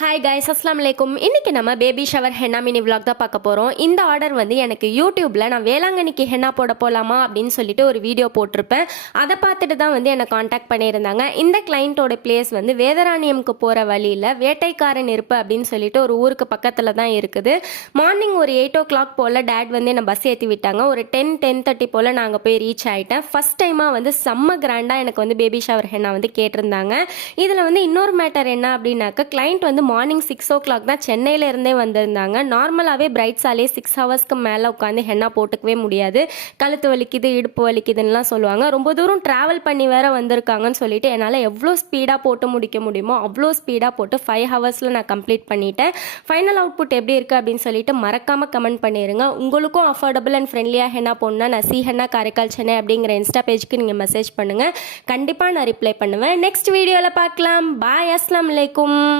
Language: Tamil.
ஹாய் கைஸ், அஸ்லாம் வலைக்கும். இன்றைக்கி நம்ம baby shower henna mini vlog தான் பார்க்க போகிறோம். இந்த ஆர்டர் வந்து எனக்கு யூடியூப்பில் நான் வேளாங்கண்ணிக்கு ஹென்னா போட போகலாமா அப்படின்னு சொல்லிட்டு ஒரு வீடியோ போட்டிருப்பேன். அதை பார்த்துட்டு தான் வந்து என்னை காண்டாக்ட் பண்ணியிருந்தாங்க. இந்த கிளைண்ட்டோட பிளேஸ் வந்து வேதராணியமுக்கு போகிற வழியில் வேட்டைக்காரன் இருப்பு அப்படின்னு சொல்லிட்டு ஒரு ஊருக்கு பக்கத்தில் தான் இருக்குது. மார்னிங் ஒரு 8 o'clock போல் டேட் வந்து என்னை பஸ் ஏற்றி விட்டாங்க. ஒரு 10-10:30 போல் நான் அங்கே போய் ரீச் ஆகிட்டேன். ஃபஸ்ட் டைமாக வந்து செம்ம கிராண்டாக எனக்கு வந்து பேபி ஷவர் ஹென்னா வந்து கேட்டிருந்தாங்க. இதில் வந்து இன்னொரு மேட்டர் என்ன அப்படின்னாக்க கிளைண்ட் வந்து மார்னிங் 6 o'clock தான் சென்னையில இருந்தே வந்திருந்தாங்க. நார்மலாகவே பிரைட்ஸாலே 6 hours மேலே உட்காந்து ஹென்னா போட்டுக்கவே முடியாது. கழுத்து வலிக்குது, இடுப்பு வலிக்குதுன்னெலாம் சொல்லுவாங்க. ரொம்ப தூரம் ட்ராவல் பண்ணி வேற வந்திருக்காங்கன்னு சொல்லிட்டு என்னால் எவ்வளோ ஸ்பீடாக போட்டு முடிக்க முடியுமோ அவ்வளோ ஸ்பீடாக போட்டு 5 hours நான் கம்ப்ளீட் பண்ணிட்டேன். ஃபைனல் அவுட்புட் எப்படி இருக்குது அப்படின்னு சொல்லிட்டு மறக்காமல் கமெண்ட் பண்ணிடுங்க. உங்களுக்கும் அஃபோர்டபுள் அண்ட் ஃப்ரெண்ட்லியாக ஹென்னா போடணும்னா நசி ஹென்னா காரைக்கால் சென்னை அப்படிங்கிற இன்ஸ்டா பேஜ்க்கு நீங்கள் மெசேஜ் பண்ணுங்கள். கண்டிப்பாக நான் ரிப்ளை பண்ணுவேன். நெக்ஸ்ட் வீடியோவில் பார்க்கலாம். பாய், அஸ்லாம் வலைக்கும்.